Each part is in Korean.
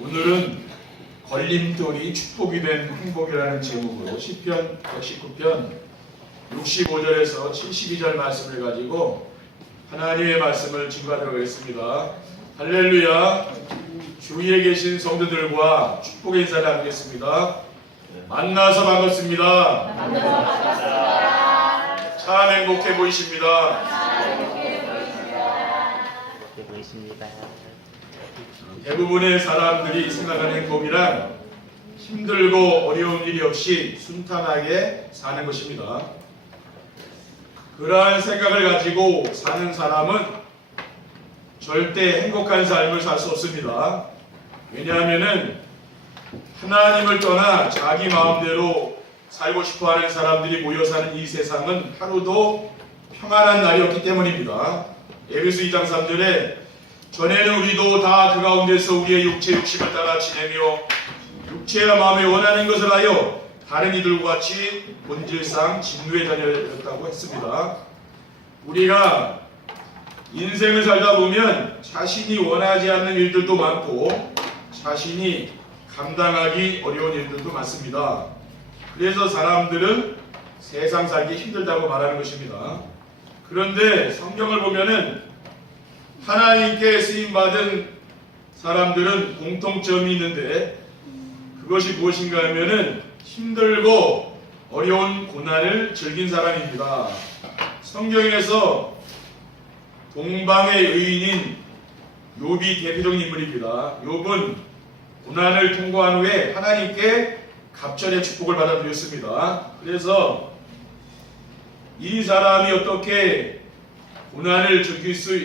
오늘은 걸림돌이 축복이 된 행복이라는 제목으로 시편 119편 65절에서 72절 말씀을 가지고 하나님의 말씀을 증거하도록 하겠습니다. 할렐루야. 주위에 계신 성도들과 축복의 인사를 나누겠습니다. 만나서 반갑습니다. 참 행복해 보이십니다. 대부분의 사람들이 생각하는 행복이란 힘들고 어려운 일이 없이 순탄하게 사는 것입니다. 그러한 생각을 가지고 사는 사람은 절대 행복한 삶을 살 수 없습니다. 왜냐하면 하나님을 떠나 자기 마음대로 살고 싶어하는 사람들이 모여 사는 이 세상은 하루도 평안한 날이 없기 때문입니다. 에베소 2장 3절에 전에는 우리도 다 그 가운데서 우리의 육체를 따라 지내며 육체와 마음에 원하는 것을 하여 다른 이들과 같이 본질상 진노의 자녀였다고 했습니다. 우리가 인생을 살다 보면 자신이 원하지 않는 일들도 많고 자신이 감당하기 어려운 일들도 많습니다. 그래서 사람들은 세상 살기 힘들다고 말하는 것입니다. 그런데 성경을 보면은 하나님께 쓰임받은 사람들은 공통점이 있는데 그것이 무엇인가 하면은 힘들고 어려운 고난을 즐긴 사람입니다. 성경에서 동방의 의인인 욥이 대표적인 인물입니다. 욥은 고난을 통과한 후에 하나님께 갑절의 축복을 받아들였습니다. 그래서 이 사람이 어떻게 고난을 즐길 수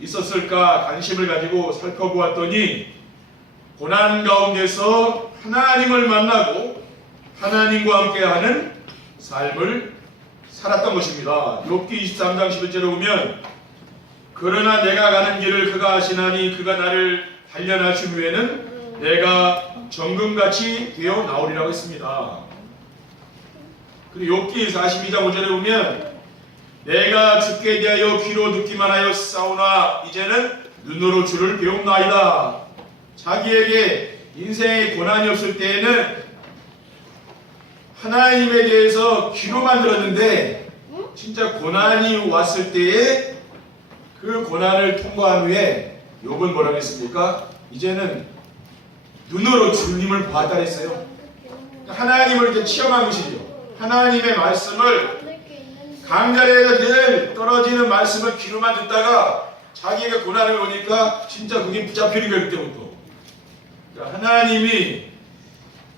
있었을까 관심을 가지고 살펴보았더니 고난 가운데서 하나님을 만나고 하나님과 함께하는 삶을 살았던 것입니다. 욥기 23장 11절에 보면 그러나 내가 가는 길을 그가 아시나니 그가 나를 단련하신 후에는 내가 정금같이 되어 나오리라고 했습니다. 그리고 욥기 42장 5절에 보면 내가 죽게 대하여 귀로 듣기만 하여 싸우나 이제는 눈으로 주를 배움나이다. 자기에게 인생에 고난이 없을 때에는 하나님에 대해서 귀로만 들었는데 진짜 고난이 왔을 때에 그 고난을 통과한 후에 욥은 뭐라고 했습니까? 이제는 눈으로 주님을 보았다 했어요. 하나님을 이제 체험한 것이죠. 하나님의 말씀을 강자리에서 늘 떨어지는 말씀을 귀로만 듣다가 자기가 고난을 오니까 진짜 그게 붙잡히는 거예요. 그때부터. 하나님이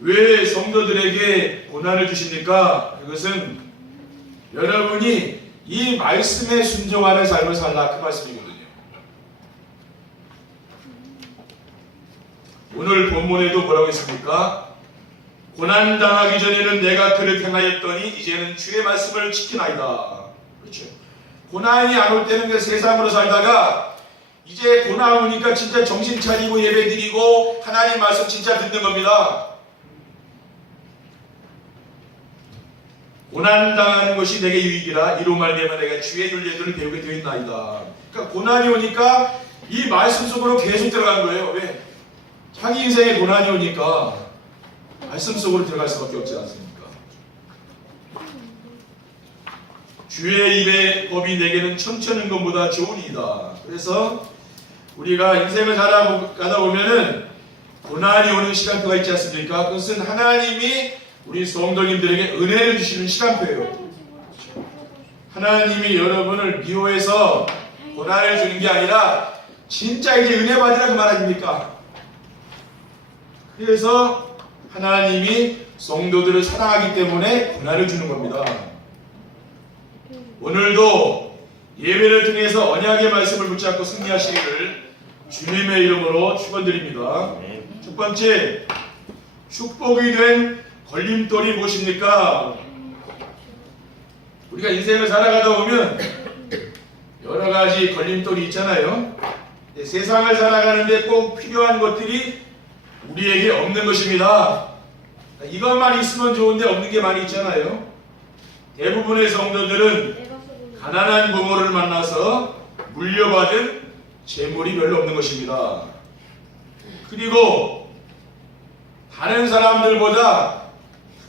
왜 성도들에게 고난을 주십니까? 그것은 여러분이 이 말씀에 순종하는 삶을 살라 그 말씀이거든요. 오늘 본문에도 뭐라고 했습니까? 고난당하기 전에는 내가 그를 행하였더니 이제는 주의 말씀을 지키나이다. 그렇죠. 고난이 안 올 때는 그 세상으로 살다가 이제 고난 오니까 진짜 정신 차리고 예배 드리고 하나님 말씀 진짜 듣는 겁니다. 고난당하는 것이 내게 유익이라 이로 말미암아 내가 주의 윤례들을 배우게 되었나이다. 그러니까 고난이 오니까 이 말씀 속으로 계속 들어가는 거예요. 왜? 자기 인생에 고난이 오니까 말씀 속으로 들어갈 수밖에 없지 않습니까? 주의 입의 법이 내게는 천천임금보다 좋으니이다. 그래서 우리가 인생을 살아가다 보면은 고난이 오는 시간표가 있지 않습니까? 그것은 하나님이 우리 성도님들에게 은혜를 주시는 시간표예요. 하나님이 여러분을 미워해서 고난을 주는 게 아니라 진짜 이제 은혜 받으라 그 말 아닙니까? 그래서 하나님이 성도들을 사랑하기 때문에 고난을 주는 겁니다. 오늘도 예배를 통해서 언약의 말씀을 붙잡고 승리하시기를 주님의 이름으로 축원드립니다. 첫 번째, 축복이 된 걸림돌이 무엇입니까? 우리가 인생을 살아가다 보면 여러 가지 걸림돌이 있잖아요. 세상을 살아가는데 꼭 필요한 것들이 우리에게 없는 것입니다. 이것만 있으면 좋은데 없는 게 많이 있잖아요. 대부분의 성도들은 가난한 부모를 만나서 물려받은 재물이 별로 없는 것입니다. 그리고 다른 사람들보다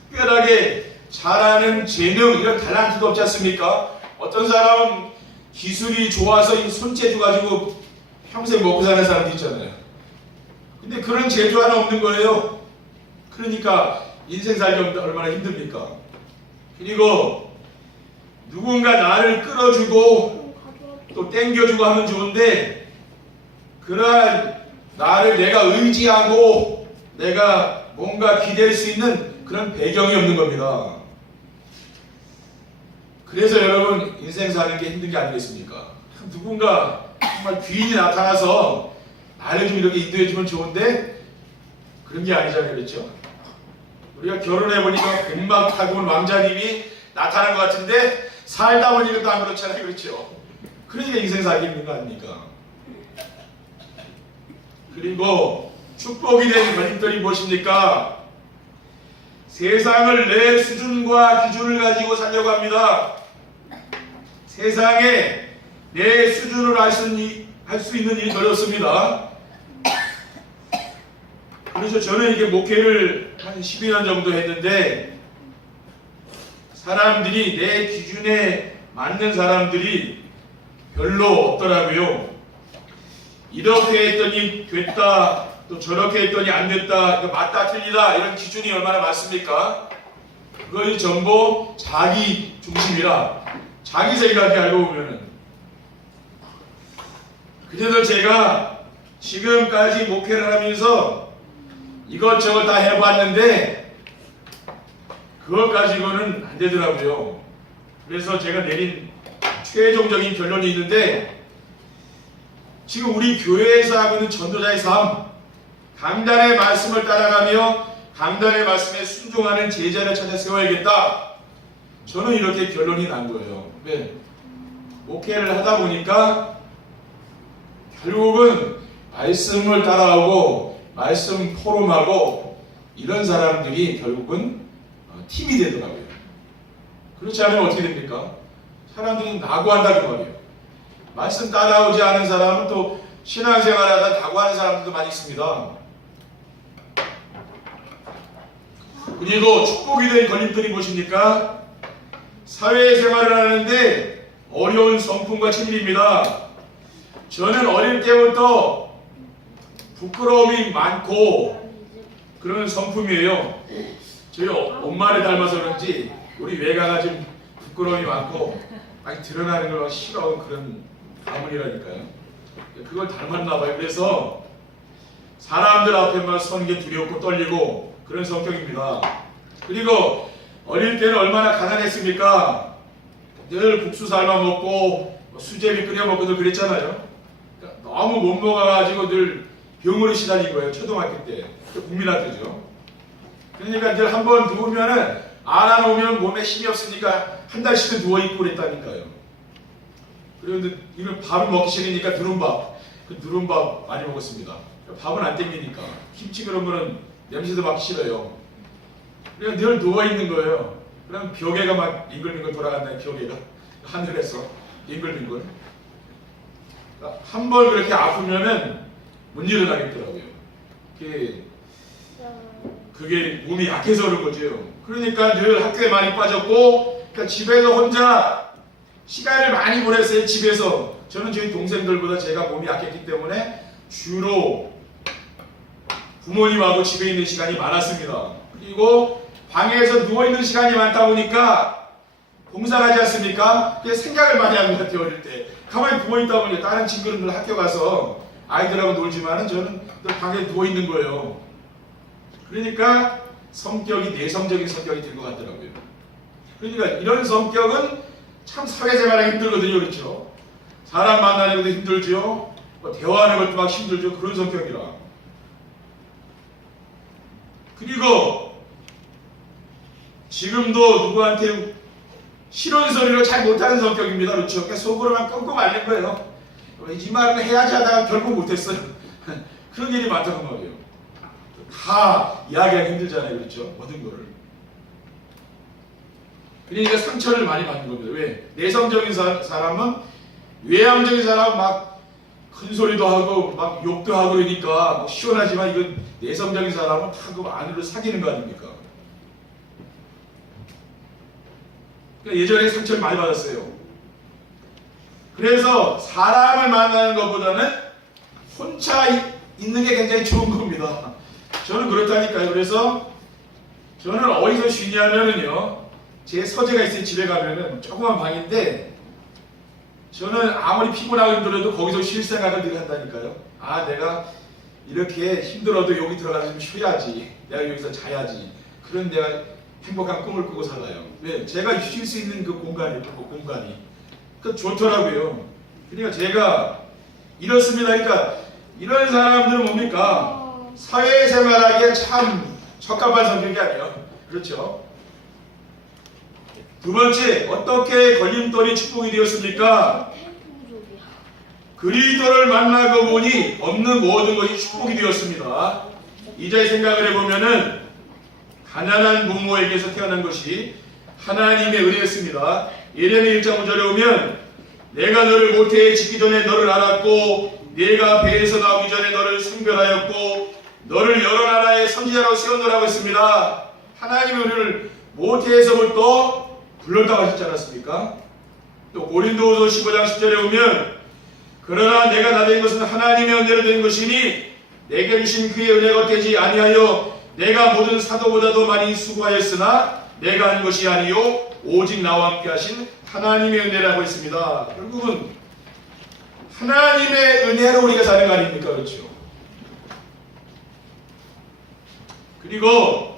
특별하게 잘하는 재능, 이런 탤런트도 없지 않습니까? 어떤 사람은 기술이 좋아서 이 손재주 가지고 평생 먹고 사는 사람도 있잖아요. 근데 그런 재주 하나 없는 거예요. 그러니까 인생 살기 얼마나 힘듭니까? 그리고 누군가 나를 끌어주고 또 땡겨주고 하면 좋은데, 그러한 나를 내가 의지하고 내가 뭔가 기댈 수 있는 그런 배경이 없는 겁니다. 그래서 여러분, 인생 사는 게 힘든 게 아니겠습니까? 누군가 정말 귀인이 나타나서 나를 좀 이렇게 인도해 주면 좋은데 그런 게 아니잖아요. 그렇죠? 우리가 결혼해 보니까 금방 타고 온 왕자님이 나타난 것 같은데 살다 보니까 또 안 그렇잖아요. 그렇죠? 그러니까 인생 살기 힘든 거 아닙니까? 그리고 축복이 된 걸림돌이 무엇입니까? 세상을 내 수준과 기준을 가지고 살려고 합니다. 세상에 내 수준을 할 수 있는 일이 어렵습니다. 그래서 저는 이게 목회를 한 12년 정도 했는데, 사람들이 내 기준에 맞는 사람들이 별로 없더라고요. 이렇게 했더니 됐다, 또 저렇게 했더니 안 됐다, 맞다 틀리다, 이런 기준이 얼마나 많습니까? 그것이 전부 자기 중심이라, 자기 생각이 알고 보면은. 그래서 제가 지금까지 목회를 하면서 이것저것 다 해봤는데 그것 가지고는 안 되더라고요. 그래서 제가 내린 최종적인 결론이 있는데, 지금 우리 교회에서 하고 있는 전도자의 삶, 강단의 말씀을 따라가며 강단의 말씀에 순종하는 제자를 찾아 세워야겠다. 저는 이렇게 결론이 난 거예요. 네. 목회를 하다 보니까 결국은 말씀을 따라오고 말씀 포럼하고 이런 사람들이 결국은 팀이 되더라고요. 그렇지 않으면 어떻게 됩니까? 사람들이 낙오한다는 말이에요. 말씀 따라오지 않은 사람은 또 신앙생활하다 낙오하는 사람들도 많이 있습니다. 그리고 축복이 된 걸림돌이 무엇입니까? 사회생활을 하는데 어려운 성품과 체질입니다. 저는 어릴 때부터 부끄러움이 많고 그런 성품이에요. 저희 엄마를 닮아서 그런지 우리 외가가 좀 부끄러움이 많고 많이 드러나는 걸 싫어하는 그런 가문이라니까요. 그걸 닮았나 봐요. 그래서 사람들 앞에만 서는 게 두렵고 떨리고 그런 성격입니다. 그리고 어릴 때는 얼마나 가난했습니까? 늘 국수 삶아 먹고 수제비 끓여 먹고도 그랬잖아요. 너무 못 먹어가지고 늘 병원에 시달린 거예요. 초등학교 때. 국민학교죠. 그러니까 늘 한 번 누우면은 안 오면 몸에 힘이 없으니까 한 달씩은 누워있고 그랬다니까요. 그런데 이걸 밥을 먹기 싫으니까 누른밥. 그 누른밥 많이 먹었습니다. 밥은 안 땡기니까. 김치 그런 거는 냄새도 맡기 싫어요. 그냥 늘 누워있는 거예요. 그럼 벽에가 막 빙글빙글 돌아간다는 벽에가. 하늘에서 빙글빙글. 한 번 그렇게 아프면은 못 일어나겠더라고요. 그게 몸이 약해서 그런 거죠. 그러니까 늘 학교에 많이 빠졌고, 그러니까 집에서 혼자 시간을 많이 보냈어요. 집에서. 저는 저희 동생들보다 제가 몸이 약했기 때문에 주로 부모님하고 집에 있는 시간이 많았습니다. 그리고 방에서 누워있는 시간이 많다 보니까 공상하지 않습니까? 그래서 생각을 많이 하는 것 같아요. 어릴 때 가만히 누워있다 보니 다른 친구들 학교 가서 아이들하고 놀지만은 저는 늘 방에 누워있는 거예요. 그러니까 성격이 내성적인 성격이 된 것 같더라고요. 그러니까 이런 성격은 참 사회생활하기 힘들거든요. 그렇죠? 사람 만나는 것도 힘들죠. 대화하는 것도 막 힘들죠. 그런 성격이라. 그리고 지금도 누구한테 싫은 소리를 잘 못하는 성격입니다. 그렇죠? 그러니까 속으로만 끙끙 앓는 거예요. 이 말을 해야지 하다가 결국 못했어요. 그런 일이 많다는 말이에요. 다 이야기하기 힘들잖아요. 그렇죠? 모든 거를. 그러니까 상처를 많이 받는 겁니다. 왜? 내성적인 사람은 외향적인 사람은 막 큰 소리도 하고 막 욕도 하고 그러니까 뭐 시원하지만 이건 내성적인 사람은 다 그 안으로 사귀는 거 아닙니까? 그러니까 예전에 상처를 많이 받았어요. 그래서 사람을 만나는 것보다는 혼자 있는 게 굉장히 좋은 겁니다. 저는 그렇다니까요. 그래서 저는 어디서 쉬냐면은요, 제 서재가 있어요. 집에 가면은 조그만 방인데 저는 아무리 피곤하고 힘들어도 거기서 쉴 생각을 늘 한다니까요. 아, 내가 이렇게 힘들어도 여기 들어가서 좀 쉬어야지, 내가 여기서 자야지, 그런 내가 행복한 꿈을 꾸고 살아요. 왜? 제가 쉴 수 있는 그 공간이 그 좋더라고요. 그러니까 제가 이렇습니다. 그러니까 이런 사람들은 뭡니까? 사회생활하기에 참 적합한 성격이 아니에요. 그렇죠? 두 번째, 어떻게 걸림돌이 축복이 되었습니까? 그리스도를 만나고 보니 없는 모든 것이 축복이 되었습니다. 이자의 생각을 해보면은 가난한 부모에게서 태어난 것이 하나님의 은혜였습니다. 예레미야 1장 5절에 오면 내가 너를 모태에 짓기 전에 너를 알았고 네가 배에서 나오기 전에 너를 선별하였고 너를 여러 나라의 선지자라고 세웠노라고 했습니다. 하나님이 우리를 모태에서부터 불렀다고 하셨지 않았습니까? 또 고린도후서 15장 10절에 오면 그러나 내가 나 된 것은 하나님의 은혜로 된 것이니 내게 주신 그의 은혜가 되지 아니하여 내가 모든 사도보다도 많이 수고하였으나 내가 한 것이 아니요 오직 나와 함께 하신 하나님의 은혜라고 했습니다. 결국은 하나님의 은혜로 우리가 사는 거 아닙니까? 그렇죠? 그리고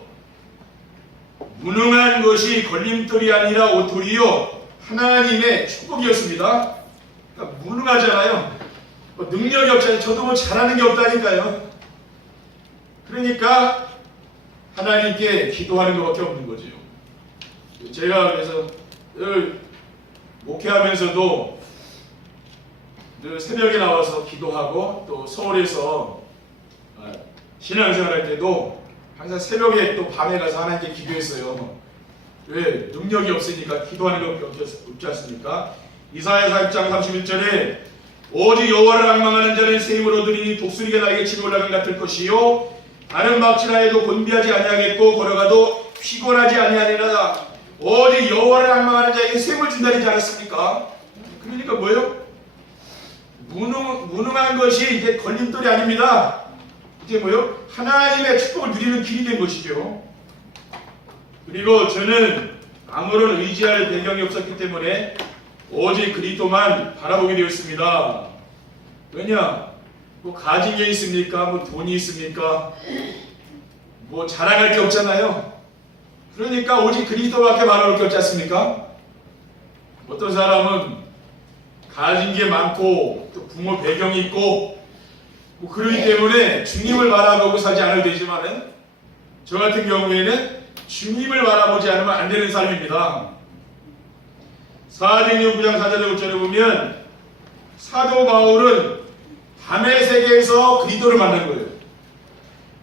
무능한 것이 걸림돌이 아니라 오토리요 하나님의 축복이었습니다. 그러니까 무능하잖아요. 뭐 능력이 없잖아요. 저도 뭐 잘하는 게 없다니까요. 그러니까 하나님께 기도하는 것밖에 없는 거죠. 제가 그래서 늘 목회하면서도 늘 새벽에 나와서 기도하고 또 서울에서 신앙생활 할 때도 항상 새벽에 또 밤에 가서 하나님께 기도했어요. 왜? 능력이 없으니까 기도하는 것 없지 않습니까? 이사야 4장 31절에 오직 여호와를 앙망하는 자는 새 힘을 얻으리니 독수리가 나에게 치고 올라간 같을 것이요 다른 막지라에도 곤비하지 아니하겠고 걸어가도 피곤하지 아니하리라. 오직 여호와를 앙망하는 자에게 새 힘을 준다지 않았습니까? 그러니까 뭐예요? 무능한 것이 이제 걸림돌이 아닙니다. 이게 뭐요? 하나님의 축복을 누리는 길이 된 것이죠. 그리고 저는 아무런 의지할 배경이 없었기 때문에 오직 그리스도만 바라보게 되었습니다. 왜냐? 뭐 가진 게 있습니까? 뭐 돈이 있습니까? 뭐 자랑할 게 없잖아요. 그러니까 오직 그리스도밖에 바라볼 게 없지 않습니까? 어떤 사람은 가진 게 많고 또 부모 배경이 있고 뭐 그러기 때문에 주님을 바라보고 살지 않아도 되지만은 저 같은 경우에는 주님을 바라보지 않으면 안 되는 삶입니다. 사도행전 9장 4절에 5절에 보면 사도 바울은 밤의 세계에서 그리스도를 만난 거예요.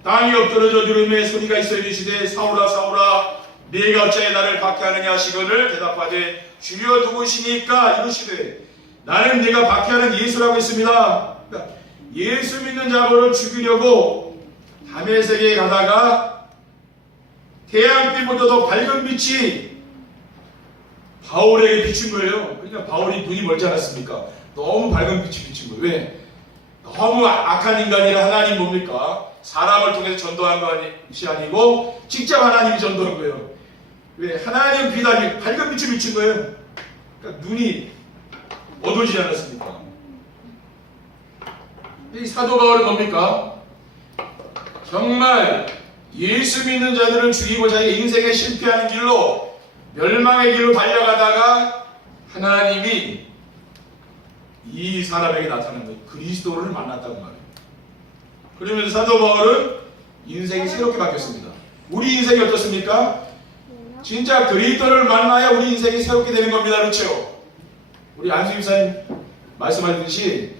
땅이 엎드러져 누름에 소리가 있어 이르시되 사울아 사울아 네가 어찌하여 나를 박해하느냐 하시거늘 대답하되 주여 누구시니까 이르시되 나는 네가 박해하는 예수라고 했습니다. 그러니까 예수 믿는 자들을 죽이려고 밤의 세계에 가다가 태양빛보다도 밝은 빛이 바울에게 비춘 거예요. 그러니까 바울이 눈이 멀지 않았습니까? 너무 밝은 빛이 비춘 거예요. 왜? 너무 악한 인간이라 하나님 뭡니까? 사람을 통해서 전도한 것이 아니고 직접 하나님이 전도한 거예요. 왜? 하나님 빛이 밝은 빛이 비춘 거예요. 그러니까 눈이 어두워지지 않았습니까? 이 사도 바울은 뭡니까? 정말 예수 믿는 자들을 죽이고 자기 인생에 실패하는 길로 멸망의 길로 달려가다가 하나님이 이 사람에게 나타난 거예요. 그리스도를 만났단 말이에요. 그러면서 사도 바울은 인생이 새롭게 바뀌었습니다. 우리 인생이 어떻습니까? 진짜 그리스도를 만나야 우리 인생이 새롭게 되는 겁니다. 그렇죠? 우리 안수 집사님 말씀하셨듯이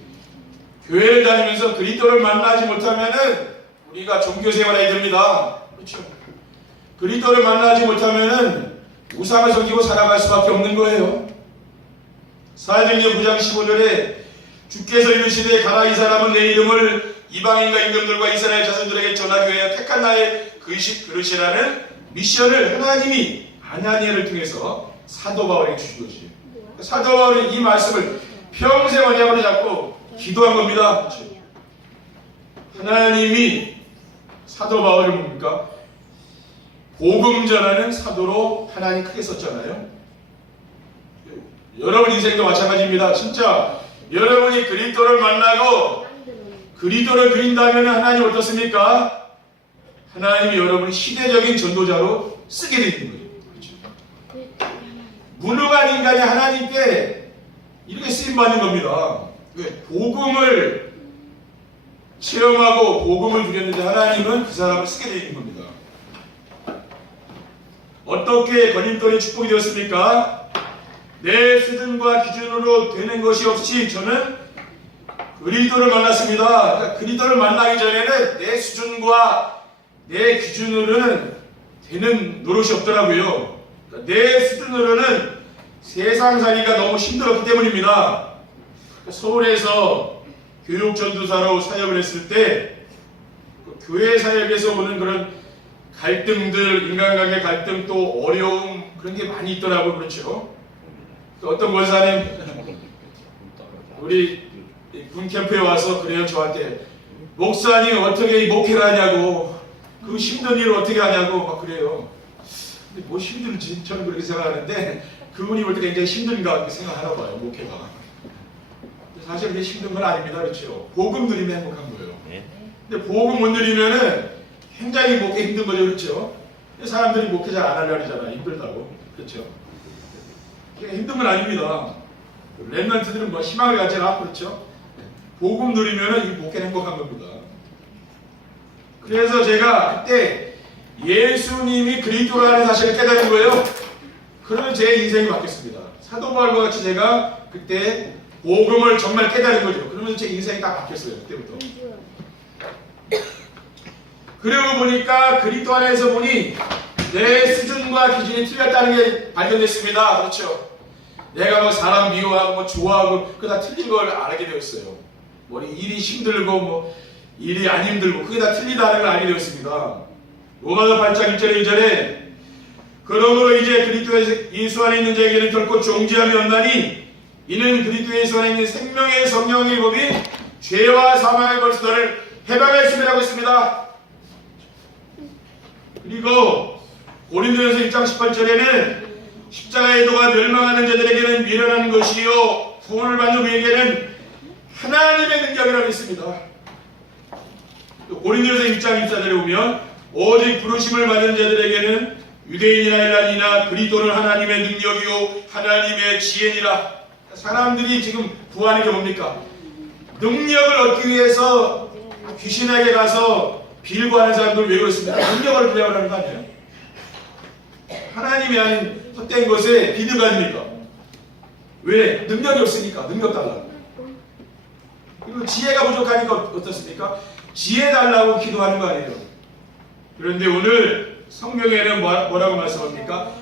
교회를 다니면서 그리스도를 만나지 못하면은 우리가 종교생활에 됩니다. 그렇죠? 그리스도를 만나지 못하면은 우상을 섬기고 살아갈 수밖에 없는 거예요. 사도행전 9장 15절에 주께서 이르시되 가라 이 사람은 내 이름을 이방인과 임금들과 이스라엘 자손들에게 전하기 위하여 택한 나의 그릇이라는 미션을 하나님이 아나니아를 통해서 사도 바울에게 주신 것이에요. 사도 바울이 이 말씀을 평생 언약으로 잡고 기도한 겁니다. 하나님이 사도 바울을 뭡니까? 복음 전하는 사도로 하나님 크게 썼잖아요. 여러분 인생도 마찬가지입니다. 진짜 여러분이 그리스도를 만나고 그리스도를 드린다면 하나님 어떻습니까? 하나님이 여러분을 시대적인 전도자로 쓰게 되는 거예요. 그렇죠? 무능한 인간이 하나님께 이렇게 쓰임받는 겁니다. 복음을 체험하고 복음을 누렸는데 하나님은 그 사람을 쓰게 되는 겁니다. 어떻게 거린돈의 축복이 되었습니까? 내 수준과 기준으로 되는 것이 없이 저는 그리스도를 만났습니다. 그러니까 그리스도를 만나기 전에는 내 수준과 내 기준으로는 되는 노릇이 없더라고요. 그러니까 내 수준으로는 세상살이가 너무 힘들었기 때문입니다. 서울에서 교육전도사로 사역을 했을 때 교회 사역에서 오는 그런 갈등들, 인간관계 갈등 또 어려움 그런 게 많이 있더라고요. 그렇죠? 또 어떤 권사님 우리 군 캠프에 와서 그래요. 저한테 목사님 어떻게 이 목회를 하냐고 그 힘든 일을 어떻게 하냐고 막 그래요. 근데 뭐 힘들지? 저는 그렇게 생각하는데 그분이 볼 때 굉장히 힘든가 그렇게 생각하나 봐요. 목회가. 사실 그게 힘든 건 아닙니다. 그렇죠? 복음 누리면 행복한 거예요. 근데 복음 못 누리면은 굉장히 목회 힘든 거죠. 그렇죠? 사람들이 목회 잘 안 하려고 하잖아요. 힘들다고. 그렇죠? 힘든 건 아닙니다. 렘넌트들은 뭐 희망을 갖지 않고 그렇죠? 복음 누리면은 이 목회는 행복한 겁니다. 그래서 제가 그때 예수님이 그리스도라는 사실을 깨달은 거예요. 그러면 제 인생이 바뀌었습니다. 사도 바울과 같이 제가 그때 복음을 정말 깨달은 거죠. 그러면 제 인생이 딱 바뀌었어요. 그때부터. 그러고 보니까 그리스도 안에서 보니 내 수준과 기준이 틀렸다는 게 발견됐습니다. 그렇죠? 내가 뭐 사람 미워하고 뭐 좋아하고 그거 다 틀린 걸 알게 되었어요. 뭐 일이 힘들고 뭐 일이 안 힘들고 그게 다 틀리다는 걸 알게 되었습니다. 로마서 8장 1절에 2절에 그러므로 이제 그리스도 예수 안에 있는 자에게는 결코 정죄함이 없나니 이는 그리스도 예수 안에 있는 생명의 성령의 법이 죄와 사망의 벌수들을 해방했음이라고 했습니다. 그리고 고린도전서 1장 18절에는 십자가의 도가 멸망하는 자들에게는 미련한 것이요 구원을 받는 우리에게는 하나님의 능력이라고 했습니다. 고린도전서 1장 24절에 보면 오직 부르심을 받은 자들에게는 유대인이나 헬라인이나 그리스도는 하나님의 능력이요 하나님의 지혜니라. 사람들이 지금 구하는 게 뭡니까? 능력을 얻기 위해서 귀신에게 가서 빌고하는 사람들 왜 그렇습니까? 능력을 빌려고 하는 거 아니에요? 하나님이 아닌 헛된 것에 비누가 아닙니까? 왜? 능력이 없으니까 능력 달라고. 그리고 지혜가 부족하니까 어떻습니까? 지혜 달라고 기도하는 거 아니에요? 그런데 오늘 성경에는 뭐라고 말씀합니까?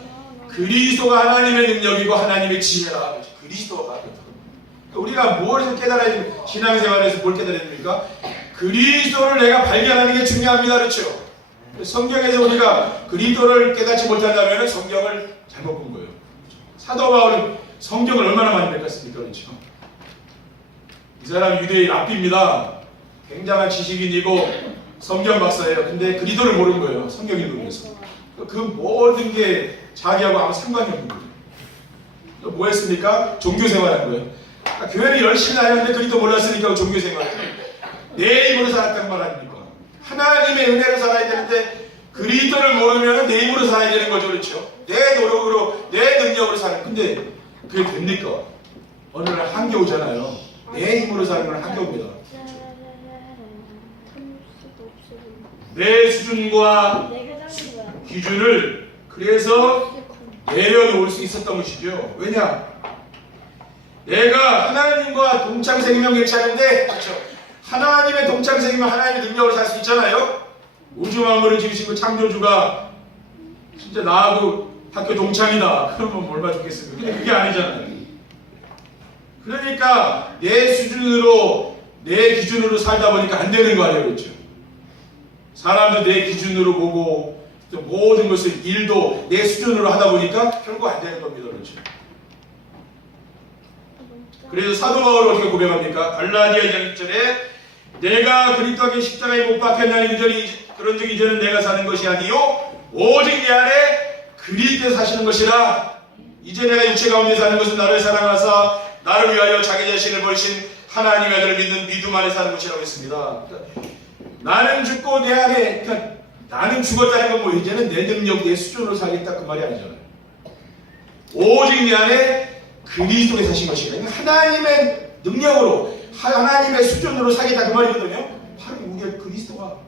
그리스도가 하나님의 능력이고 하나님의 지혜라. 그리스도가. 우리가 뭘 깨달아야 됩니까? 신앙생활에서 뭘 깨달아야 됩니까? 그리스도를 내가 발견하는 게 중요합니다. 그렇죠? 성경에서 우리가 그리스도를 깨닫지 못한다면 성경을 잘못 본 거예요. 사도 바울은 성경을 얼마나 많이 읽었습니까? 그렇죠? 이 사람 유대인 랍비입니다. 굉장한 지식인이고 성경 박사예요. 근데 그리스도를 모르는 거예요. 성경 읽으면서. 그 모든 게 자기하고 아무 상관이 없는 거예요. 뭐 했습니까? 종교생활한 거예요. 그러니까 교회를 열심히 다녔는데 그리스도 몰랐으니까 종교생활을 내 힘으로 살았다는 말 아닙니까? 하나님의 은혜로 살아야 되는데 그리스도를 모르면 내 힘으로 살아야 되는 거죠. 그렇죠? 내 노력으로 내 능력으로 사는. 근데 그게 됩니까? 어느 날 한계 오잖아요. 내 힘으로 사는 건 한계 옵니다. 내 수준과 기준을 그래서 내려놓을 수 있었던 것이죠. 왜냐? 내가 하나님과 동창생이면 괜찮은데 그렇죠? 하나님의 동창생이면 하나님의 능력으로 살 수 있잖아요. 우주 만물을 지으신 그 창조주가 진짜 나하고 학교 동창이다. 그러면 얼마나 좋겠습니까? 근데 그게 아니잖아요. 그러니까 내 수준으로 내 기준으로 살다 보니까 안 되는 거 아니에요, 그렇죠? 사람도 내 기준으로 보고 또 모든 것을 일도 내 수준으로 하다 보니까 결국 안 되는 겁니다, 그렇죠? 그래서 사도 바울은 어떻게 고백합니까? 갈라디아 2장 1절에 내가 그리스도께 십자가에 못 박혔나니 그런 적 이제는 내가 사는 것이 아니요 오직 내 안에 그리스도께서 사시는 것이라. 이제 내가 육체 가운데 사는 것은 나를 사랑하사 나를 위하여 자기 자신을 버리신 하나님의 아들을 믿는 믿음 안에 사는 것이라고 했습니다. 그러니까 나는 죽고 내 안에, 그러니까 나는 죽었다는 건 뭐 이제는 내 능력, 내 수준으로 살겠다 그 말이 아니잖아요. 오직 내 안에 그리스도께서 사신 것이다. 그러니까 하나님의 능력으로, 하나님의 수준으로 살겠다 그 말이거든요. 바로 우리의 그리스도가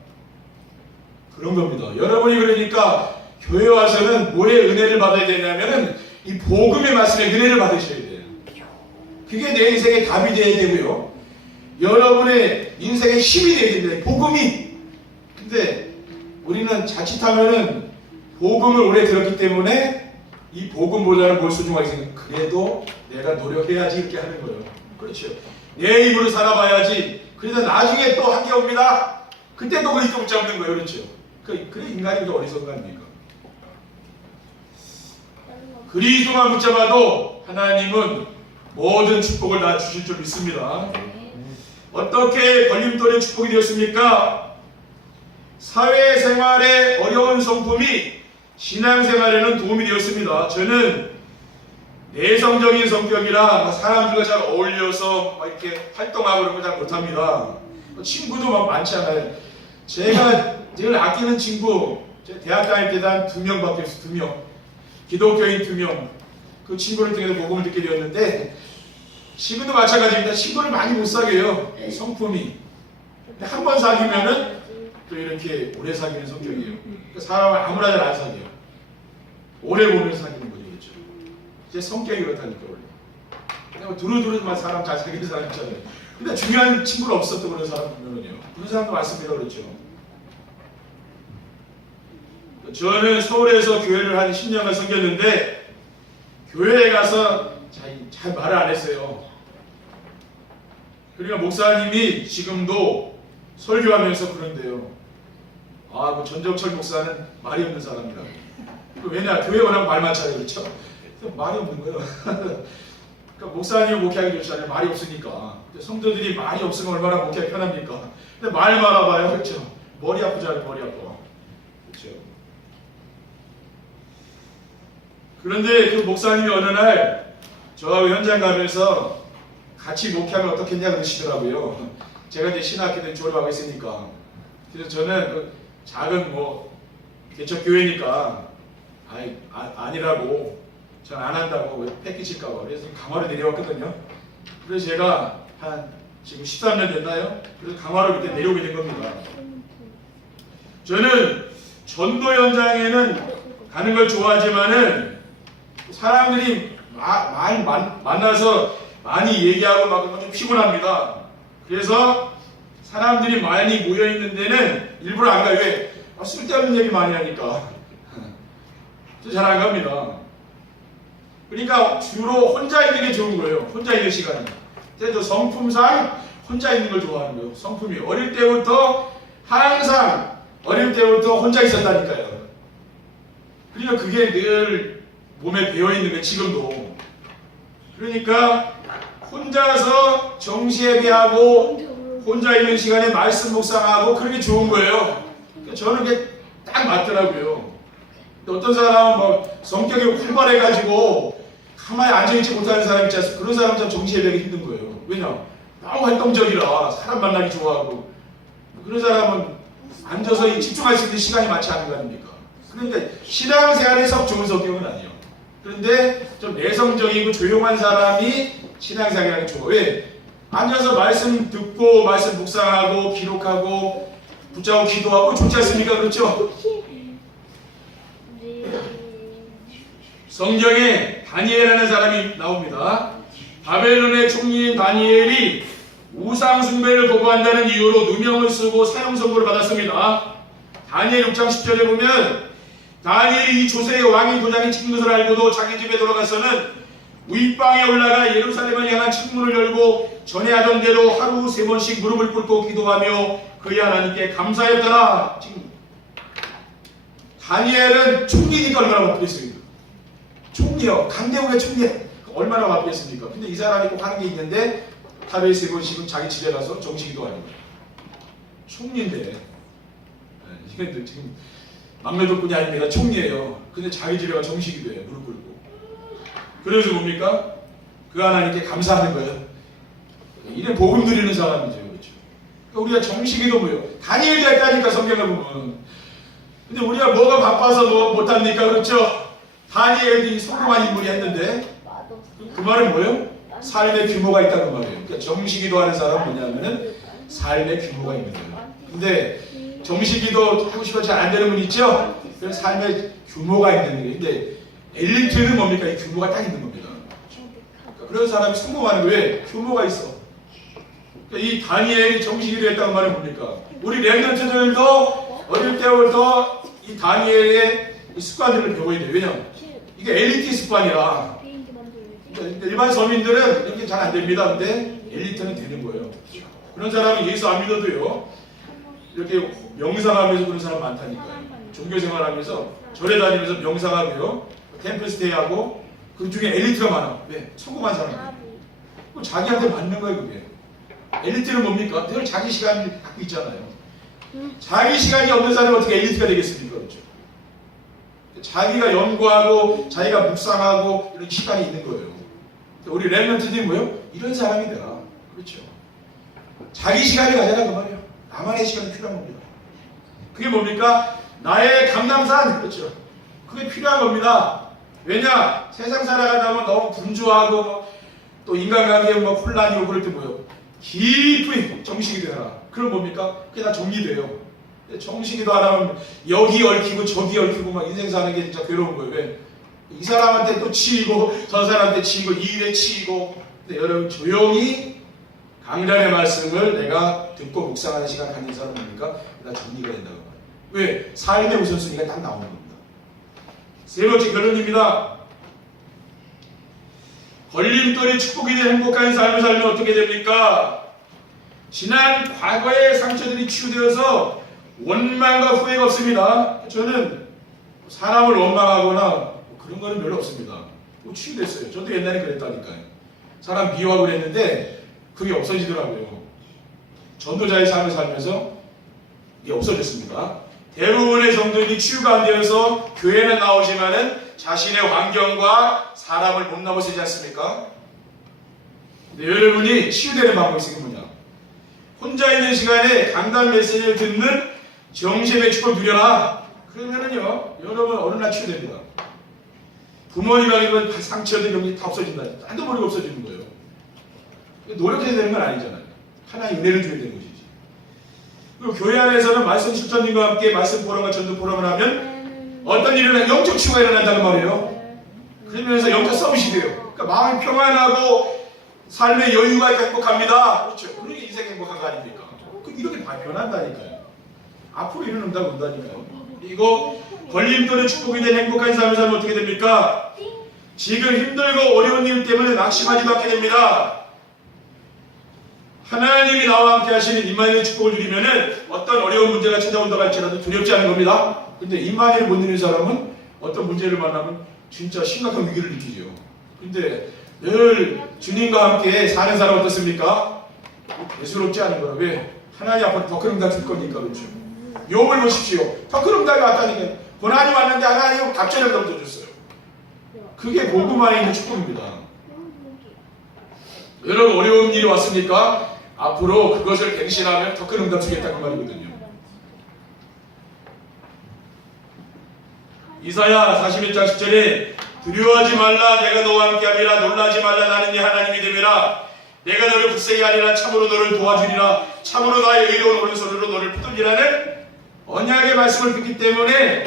그런 겁니다. 여러분이 그러니까 교회 와서는 뭐의 은혜를 받아야 되냐면은 이 복음의 말씀의 은혜를 받으셔야 돼요. 그게 내 인생의 답이 되어야 되고요. 여러분의 인생의 힘이 되어야 됩니다. 복음이. 근데 우리는 자칫하면은 복음을 오래 들었기 때문에 이 복음보다는 뭘 소중하게 생각해요. 그래도 내가 노력해야지 이렇게 하는 거예요. 그렇죠. 내 입으로 살아봐야지. 그래서 나중에 또 한계 옵니다. 그때 또 그리스도 붙잡는 거예요. 그렇죠. 그래 인간이 더 어리석은 거 아닙니까? 그리스도만 붙잡아도 하나님은 모든 축복을 다 주실 줄 믿습니다. 어떻게 걸림돌의 축복이 되었습니까? 사회생활의 어려운 성품이 신앙생활에는 도움이 되었습니다. 저는 내성적인 성격이라 사람들과 잘 어울려서 막 이렇게 활동하고 그런 거 잘 못합니다. 친구도 막 많지 않아요. 제가 제일 아끼는 친구, 제가 대학 다닐 때도 한 2명밖에 없어요. 2명. 기독교인 2명. 그 친구를 통해서 복음을 듣게 되었는데 지금도 마찬가지입니다. 친구를 많이 못 사귀어요. 성품이. 근데 한 번 사귀면은 또 이렇게 오래 사귀는 성격이에요. 그러니까 사람을 아무나 잘 안 사귀어요. 오래 보면서 사귀는 거죠. 그렇죠? 제 성격이 그렇다니까 원래. 두루두루만 사람 잘 사귀는 사람 있잖아요. 근데 중요한 친구가 없었던 그런 사람 보면은요. 그런 사람도 많습니다. 그렇죠? 저는 서울에서 교회를 한 10년간 섬겼는데 교회에 가서 잘 말을 안 했어요. 그러니까 목사님이 지금도 설교하면서 그런데요. 뭐 전정철 목사는 말이 없는 사람이라. 왜냐? 교회 오라고 말 많잖아요. 그렇죠? 말이 없는 거예요. 그러니까 목사님 목회하기 좋잖아요. 말이 없으니까. 성도들이 말이 없으면 얼마나 목회하기 편합니까? 근데 말 많아봐요. 그렇죠? 머리 아프잖아요. 머리 아파. 그렇죠? 그런데 그 목사님이 어느 날 저하고 현장 가면서 같이 목회하면 어떻겠냐 그러시더라고요. 제가 이제 신학교 때 졸업하고 있으니까. 그래서 저는 그 작은 개척교회니까 아니라고 전 안 한다고 왜 패키질까봐 그래서 강화로 내려왔거든요. 그래서 제가 한 지금 13년 됐나요? 그래서 강화로 그때 내려오게 된 겁니다. 저는 전도 현장에는 가는 걸 좋아하지만은 사람들이 만나서 많이 얘기하고 막 좀 피곤합니다. 그래서 사람들이 많이 모여있는 데는 일부러 안 가요. 왜? 쓸데없는 얘기 많이 하니까. 잘 안 갑니다. 그러니까 주로 혼자 있는 게 좋은 거예요. 혼자 있는 시간이. 그래서 성품상 혼자 있는 걸 좋아하는 거예요. 성품이. 어릴 때부터 혼자 있었다니까요. 그러니까 그게 늘 몸에 배어있는 거예요. 지금도. 그러니까 혼자서 정시예배하고 혼자 있는 시간에 말씀 묵상하고 그런 게 좋은 거예요. 그러니까 저는 그게 딱 맞더라고요. 어떤 사람은 성격이 활발해가지고 가만히 앉아있지 못하는 사람 있지 않습니까? 그런 사람 참 정시예배하기 힘든 거예요. 왜냐? 너무 활동적이라 사람 만나기 좋아하고 그런 사람은 앉아서 집중할 수 있는 시간이 많지 않은 거 아닙니까? 그러니까 신앙생활에서 좋은 성격은 아니에요. 그런데 좀 내성적이고 조용한 사람이 신앙생활이 좋아. 왜? 앉아서 말씀 듣고 말씀 묵상하고 기록하고 붙잡고 기도하고 좋지 않습니까? 그렇죠? 성경에 다니엘이라는 사람이 나옵니다. 바벨론의 총리인 다니엘이 우상 숭배를 거부한다는 이유로 누명을 쓰고 사형 선고를 받았습니다. 다니엘 6장 10절에 보면 다니엘이 이 조세의 왕이 도장에 찍힌 것을 알고도 자기 집에 돌아가서는 윗방에 올라가 예루살렘을 향한 창문을 열고 전에 하던 대로 하루 3번씩 무릎을 꿇고 기도하며 그의 하나님께 감사했더라. 지금 다니엘은 총리니까 얼마나 바쁘겠습니까? 총리요. 강대국의 총리 얼마나 바쁘겠습니까? 근데 이 사람이 꼭 하는 게 있는데 하루에 3번씩은 자기 집에 가서 정식 기도하는 거예요. 총리인데 이게 지금 막내독군이 아닙니다. 총리예요. 근데 자기 집에 가서 정식 기도해요. 무릎 꿇고. 그래서 뭡니까? 그 하나님께 감사하는 거예요. 이래 복음 누리는 사람이죠. 그렇죠. 그러니까 우리가 정식기도 뭐예요? 다니엘도 했다니까 성경을 보면. 근데 우리가 뭐가 바빠서 뭐 못합니까? 그렇죠? 다니엘이 성공한 인물이 했는데 그 말은 뭐예요? 삶의 규모가 있다는 말이에요. 그러니까 정식기도 하는 사람은 뭐냐면은 삶의 규모가 있는 거예요. 근데 정식기도 하고 싶어 잘 안 되는 분 있죠? 그런 삶의 규모가 있는 거예요. 근데 엘리트는 뭡니까? 이 규모가 딱 있는 겁니다. 그러니까 그런 사람이 성공하는 거예요. 왜? 규모가 있어. 그러니까 이 다니엘이 정식기도 했다는 말은 뭡니까? 우리 랩런트들도 어릴 때부터 이 다니엘의 이 습관들을 배워야 돼요. 왜냐면 이게 엘리트 습관이라. 그러니까 일반 서민들은 이렇게 잘 안 됩니다. 근데 엘리트는 되는 거예요. 그런 사람이 예수 안 믿어도요. 이렇게 명상하면서 그런 사람 많다니까요. 종교생활하면서 절에 다니면서 명상하고요. 템플스테이하고 그 중에 엘리트가 많아. 왜? 성공한 사람. 자기한테 맞는 거예요. 그게. 엘리트는 뭡니까? 늘 자기 시간을 갖고 있잖아요. 자기 시간이 없는 사람이 어떻게 엘리트가 되겠습니까? 그렇죠? 자기가 연구하고 자기가 묵상하고 이런 시간이 있는 거예요. 우리 랩런트들이 뭐예요? 이런 사람이 되라. 그렇죠? 자기 시간을 가져라 그 말이에요. 나만의 시간이 필요한 겁니다. 그게 뭡니까? 나의 감남산. 그렇죠? 그게 필요한 겁니다. 왜냐? 세상 살아가다 보면 너무 분주하고 또 인간관계에 뭐 혼란이 오고 그럴 때 뭐예요? 깊이 정식이 되라. 그럼 뭡니까? 그게 다 정리돼요. 정식이도 안 하면 여기 얽히고 저기 얽히고 막 인생 사는 게 진짜 괴로운 거예요. 왜? 이 사람한테 또 치이고 저 사람한테 치이고 이 일에 치이고. 근데 여러분 조용히 강단의 말씀을 내가 듣고 묵상하는 시간 갖는 사람은 뭡니까? 나 정리가 된다고 말이에요. 왜? 삶의 우선순위가 딱 나오는 겁니다. 세 번째 결론입니다. 걸림돌이 축복이 된 행복한 삶을 살면 어떻게 됩니까? 지난 과거의 상처들이 치유되어서 원망과 후회가 없습니다. 저는 사람을 원망하거나 그런 거는 별로 없습니다. 치유됐어요. 저도 옛날에 그랬다니까요. 사람 미워하고 그랬는데 그게 없어지더라고요. 전도자의 삶을 살면서 이게 없어졌습니다. 대부분의 성도들이 치유가 안 되어서 교회는 나오지만은 자신의 환경과 사람을 못 넘어서지 않습니까? 근데 여러분이 치유되는 방법이 있으면 뭐냐? 혼자 있는 시간에 강단 메시지를 듣는 정신의 축복을 누려라. 그러면은요, 여러분 어느 날 치유됩니다. 부모님에게 이런 상처들 이런 게 다 없어진다. 딴도 모르게 없어지는 거예요. 노력해야 되는 건 아니잖아요. 하나의 은혜를 줘야 되는 것이지. 그리고 교회 안에서는 말씀 실천님과 함께 말씀 포럼과 전도 포럼을 하면 어떤 일을 영적 치유가 일어난다는 말이에요. 그러면서 영적 서밋이 돼요. 그러니까 마음이 평안하고 삶의 여유가 있고 행복합니다. 그렇죠. 그러게 인생 행복한 거 아닙니까? 이렇게 변한다니까요. 앞으로 이런 응답 온다니까요. 그리고 걸림돌의 축복이 된 행복한 삶을 살면 어떻게 됩니까? 지금 힘들고 어려운 일 때문에 낙심하지도 않게 됩니다. 하나님이 나와 함께 하시는 임마누엘 축복을 누리면은 어떤 어려운 문제가 찾아온다고 할지라도 두렵지 않은 겁니다. 근데 임마누엘을 못 누리는 사람은 어떤 문제를 만나면 진짜 심각한 위기를 느끼죠. 근데 늘 주님과 함께 사는 사람 어떻습니까? 대수롭지 않은 거라. 왜? 하나님 앞으로 더 큰 응답 줄 거니까. 그렇죠. 욥을 보십시오. 더 큰 응답이 왔다니까. 고난이 왔는데 하나님 갑자기 응답을 줬어요. 그게 복음 안에 있는 축복입니다. 여러분 어려운 일이 왔습니까? 앞으로 그것을 갱신하면 더 큰 응답 주겠다는 말이거든요. 이사야 41장 10절에 두려워하지 말라 내가 너와 함께하리라 놀라지 말라 나는 네 하나님이 됨이라 내가 너를 굳세게 하리라 참으로 너를 도와주리라 참으로 나의 의로운 오른손으로 너를 붙들리라는 언약의 말씀을 듣기 때문에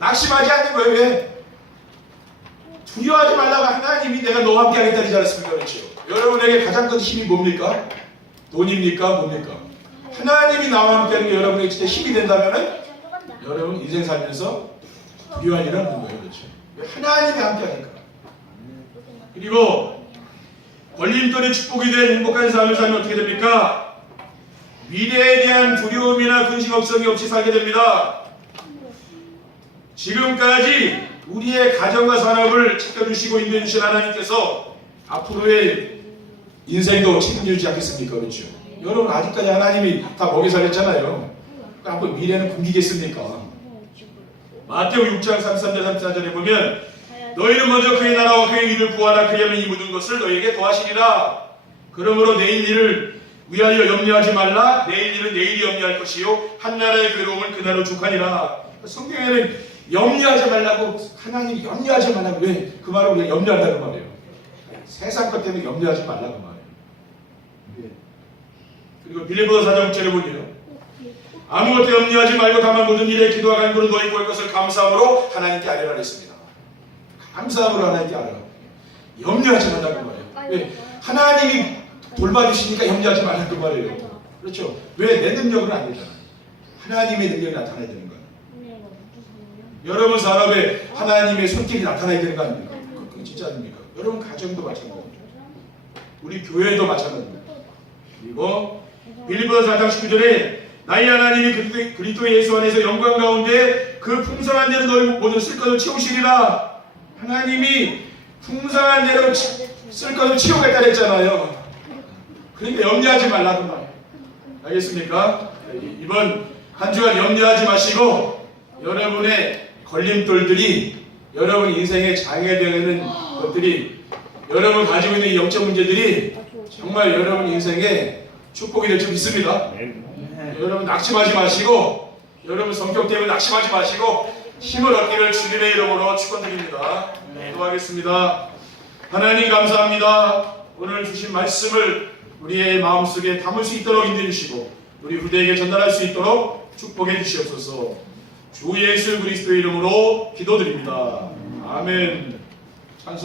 낙심하지 않는 거예요. 왜? 두려워하지 말라가 하나님이 내가 너와 함께 하겠다 그러지 않았습니까? 그렇죠. 여러분에게 가장 큰 힘이 뭡니까? 돈입니까? 뭡니까? 하나님이 나와 함께 하는 게 여러분에게 진짜 힘이 된다면 여러분 인생 살면서 두려워할 일은 없는 거예요. 그렇죠. 하나님이 함께 하니까. 그리고 걸림돌이 축복이 된 행복한 삶을 살면 어떻게 됩니까? 미래에 대한 두려움이나 근심 걱정이 없이 살게 됩니다. 지금까지 우리의 가정과 산업을 지켜주시고 인도해주신 하나님께서 앞으로의 인생도 책임지지 않겠습니까? 그렇죠? 여러분 아직까지 하나님이 다 먹여 살렸잖아요. 앞으로 미래는 굶기겠습니까? 마태오 6장 33절 34절에 보면 너희는 먼저 그의 나라와 그의 의를 구하라. 그리하면 이 모든 것을 너희에게 더하시리라. 그러므로 내일 일을 위하여 염려하지 말라. 내일 일은 내일이 염려할 것이요 한나라의 괴로움은 그날로 족하니라. 성경에는 염려하지 말라고, 하나님이 염려하지 말라고, 왜? 그 말을 우리가 염려한다는 말이에요. 세상 것 때문에 염려하지 말라고 말이에요. 그리고 빌립보서 4장 6절에 보니요 아무것도 염려하지 말고 다만 모든 일에 기도와 간구로 너희 구할 것을 감사함으로 하나님께 아뢰라 했습니다. 감사함으로 하나님께 아뢰라. 염려하지 말라고 말이에요. 왜? 하나님이 돌봐주시니까 염려하지 말라고 말이에요. 그렇죠? 왜? 내 능력은 안 되잖아요. 하나님의 능력이 나타나야 되는 거예요. 여러분 산업에 하나님의 손길이 나타나야 되는 거 아닙니까? 그건 진짜 아닙니까? 여러분 가정도 마찬가지입니다. 우리 교회도 마찬가지입니다. 그리고 빌립보서 4장 19절에 나의 하나님이 그리스도 예수 안에서 영광 가운데 그 풍성한 대로 너희 모든 쓸 것을 채우시리라. 하나님이 풍성한 대로 쓸 것을 채우겠다 했잖아요. 그러니까 염려하지 말라고 말이에요. 알겠습니까? 이번 한 주간 염려하지 마시고 여러분의 걸림돌들이, 여러분 인생에 장애되는 것들이, 여러분 가지고 있는 영적 문제들이 정말 여러분 인생에 축복이 될 줄 믿습니다. 여러분 낙심하지 마시고, 여러분 성격 때문에 낙심하지 마시고 힘을 얻기를 주님의 이름으로 축원드립니다. 기도하겠습니다. 하나님 감사합니다. 오늘 주신 말씀을 우리의 마음속에 담을 수 있도록 인도해 주시고 우리 후대에게 전달할 수 있도록 축복해 주시옵소서. 주 예수 그리스도의 이름으로 기도드립니다. 아멘. 찬송.